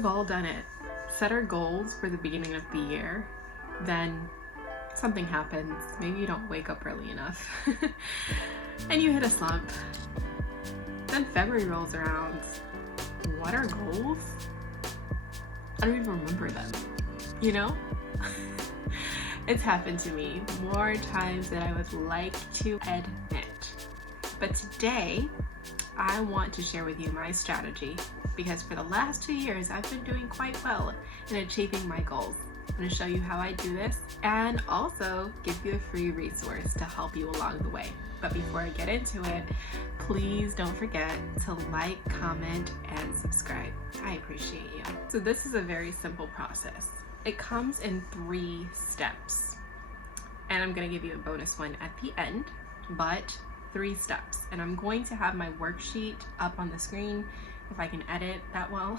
We've all done it. Set our goals for the beginning of the year, then something happens. Maybe you don't wake up early enough and you hit a slump. Then February rolls around. What are goals? I don't even remember them, you know? It's happened to me more times than I would like to admit. But today, I want to share with you my strategy because for the last 2 years, I've been doing quite well in achieving my goals. I'm going to show you how I do this and also give you a free resource to help you along the way. But before I get into it, please don't forget to like, comment, and subscribe. I appreciate you. So this is a very simple process. It comes in 3 steps. And I'm going to give you a bonus one at the end, but 3 steps. And I'm going to have my worksheet up on the screen if I can edit that well.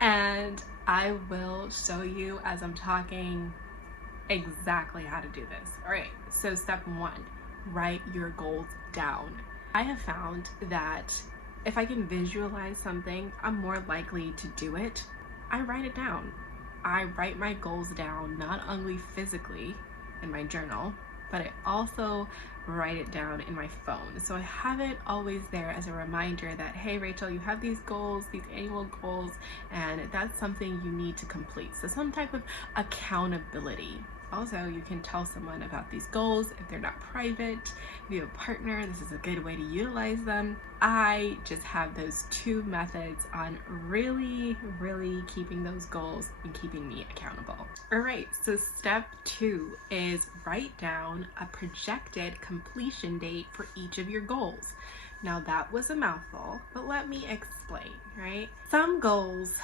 And I will show you as I'm talking exactly how to do this. All right, so step 1, write your goals down. I have found that if I can visualize something, I'm more likely to do it. I write it down. I write my goals down, not only physically in my journal, but I also write it down in my phone. So I have it always there as a reminder that, hey, Rachel, you have these goals, these annual goals, and that's something you need to complete. So some type of accountability. Also, you can tell someone about these goals if they're not private. If you have a partner, this is a good way to utilize them. I just have those 2 methods on really keeping those goals and keeping me accountable. All right, so step 2 is write down a projected completion date for each of your goals. Now that was a mouthful, but let me explain, right? Some goals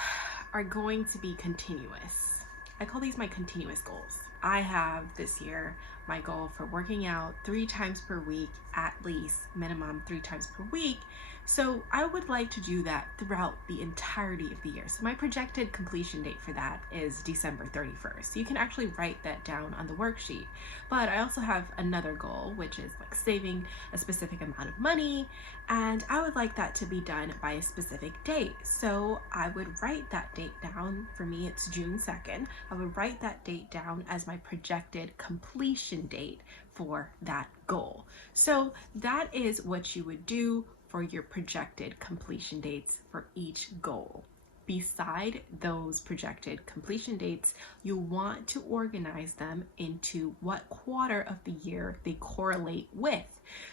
are going to be continuous. I call these my continuous goals. I have this year my goal for working out 3 times per week, at least minimum 3 times per week. So I would like to do that throughout the entirety of the year. So my projected completion date for that is December 31st. You can actually write that down on the worksheet. But I also have another goal, which is like saving a specific amount of money. And I would like that to be done by a specific date. So I would write that date down. For me, it's June 2nd. I would write that date down as my projected completion date for that goal. So that is what you would do for your projected completion dates for each goal. Beside those projected completion dates, you want to organize them into what quarter of the year they correlate with.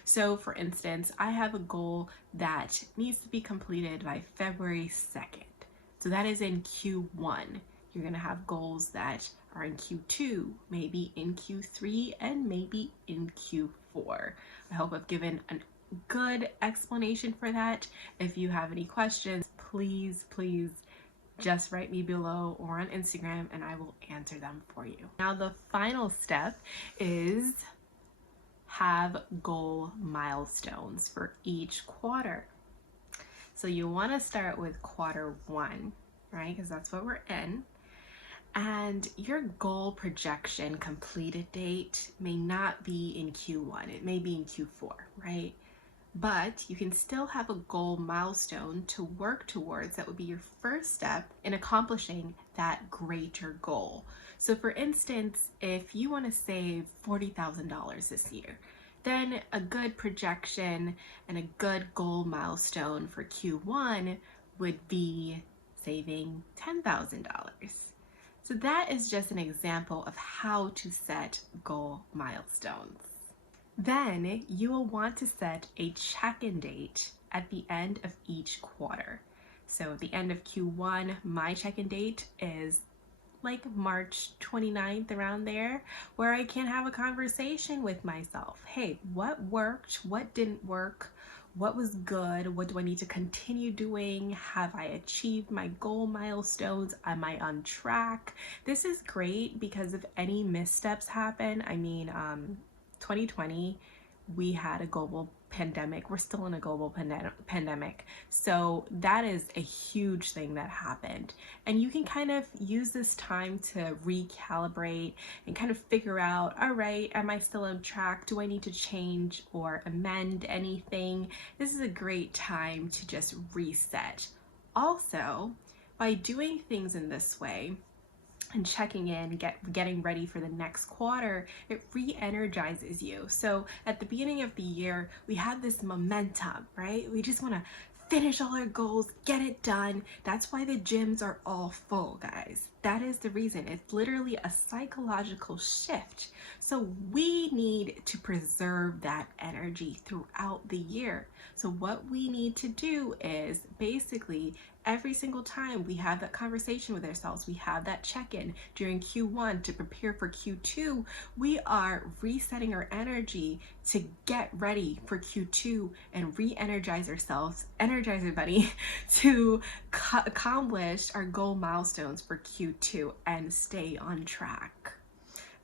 So for instance, I have a goal that needs to be completed by February 2nd. So that is in Q1. You're going to have goals that are in Q2, maybe in Q3, and maybe in Q4. I hope I've given a good explanation for that. If you have any questions, please just write me below or on Instagram and I will answer them for you. Now the final step is have goal milestones for each quarter. So you want to start with quarter 1, right? Because that's what we're in. And your goal projection completed date may not be in Q1, it may be in Q4, right? But you can still have a goal milestone to work towards that would be your first step in accomplishing that greater goal. So for instance, if you want to save $40,000 this year, then a good projection and a good goal milestone for Q1 would be saving $10,000. So that is just an example of how to set goal milestones. Then you will want to set a check-in date at the end of each quarter. So at the end of Q1, my check-in date is like March 29th, around there, where I can have a conversation with myself. Hey, what worked? What didn't work? What was good? What do I need to continue doing? Have I achieved my goal milestones? Am I on track? This is great because if any missteps happen, 2020, we had a global pandemic. We're still in a global pandemic. So that is a huge thing that happened. And you can kind of use this time to recalibrate and kind of figure out, all right, am I still on track? Do I need to change or amend anything? This is a great time to just reset. Also, by doing things in this way and checking in, getting ready for the next quarter, it re-energizes you. So at the beginning of the year, we have this momentum, right? We just want to finish all our goals, get it done. That's why the gyms are all full, guys. That is the reason. It's literally a psychological shift. So we need to preserve that energy throughout the year. So what we need to do is basically every single time we have that conversation with ourselves, we have that check-in during Q1 to prepare for Q2, we are resetting our energy to get ready for Q2 and re-energize ourselves, energize everybody to accomplish our goal milestones for Q2 and stay on track.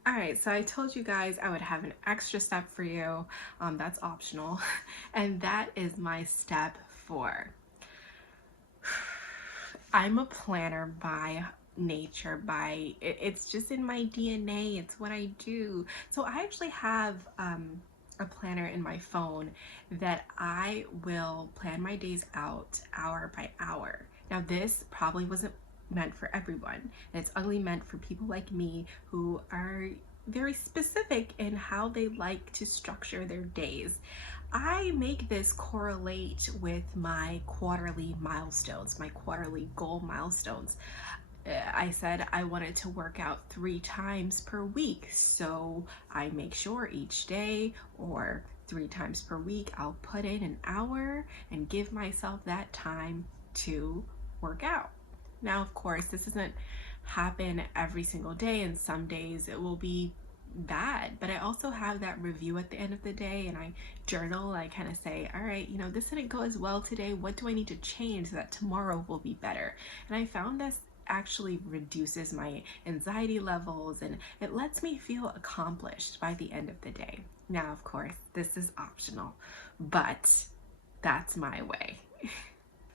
All right, so I told you guys I would have an extra step for you. That's optional. And that is my step 4. I'm a planner by nature, it's just in my DNA. It's what I do. So I actually have a planner in my phone that I will plan my days out hour by hour. Now this probably wasn't meant for everyone. It's only meant for people like me who are very specific in how they like to structure their days. I make this correlate with my quarterly milestones, my quarterly goal milestones. I said I wanted to work out 3 times per week, so I make sure each day or 3 times per week I'll put in an hour and give myself that time to work out. Now, of course, this doesn't happen every single day, and some days it will be bad, but I also have that review at the end of the day, and I journal. I kind of say, all right, this didn't go as well today. What do I need to change so that tomorrow will be better? And I found this actually reduces my anxiety levels, and it lets me feel accomplished by the end of the day. Now, of course, this is optional, but that's my way.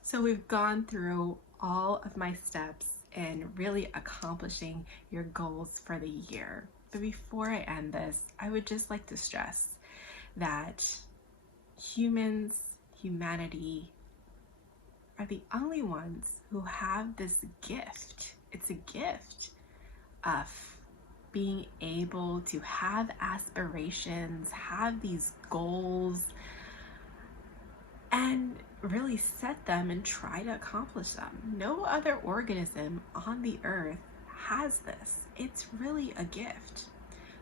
So we've gone through all of my steps in really accomplishing your goals for the year. But before I end this, I would just like to stress that humanity are the only ones who have this gift. It's a gift of being able to have aspirations, have these goals, and really set them and try to accomplish them. No other organism on the earth has this. It's really a gift.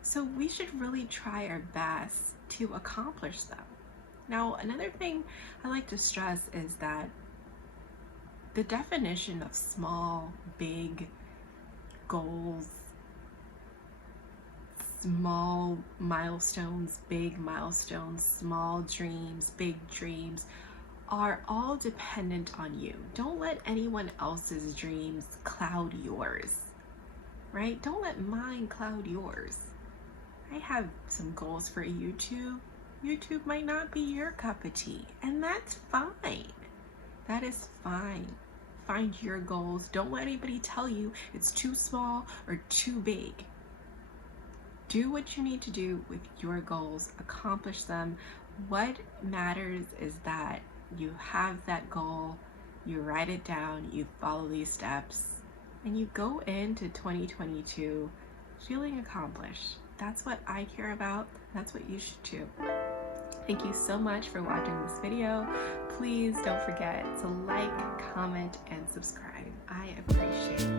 So we should really try our best to accomplish them. Now, another thing I like to stress is that the definition of small, big goals, small milestones, big milestones, small dreams, big dreams, are all dependent on you. Don't let anyone else's dreams cloud yours, right? Don't let mine cloud yours. I have some goals for YouTube. YouTube might not be your cup of tea, and that's fine. That is fine. Find your goals. Don't let anybody tell you it's too small or too big. Do what you need to do with your goals. Accomplish them. What matters is that you have that goal, you write it down, you follow these steps, and you go into 2022 feeling accomplished. That's what I care about. That's what you should too. Thank you so much for watching this video. Please don't forget to like, comment, and subscribe. I appreciate it.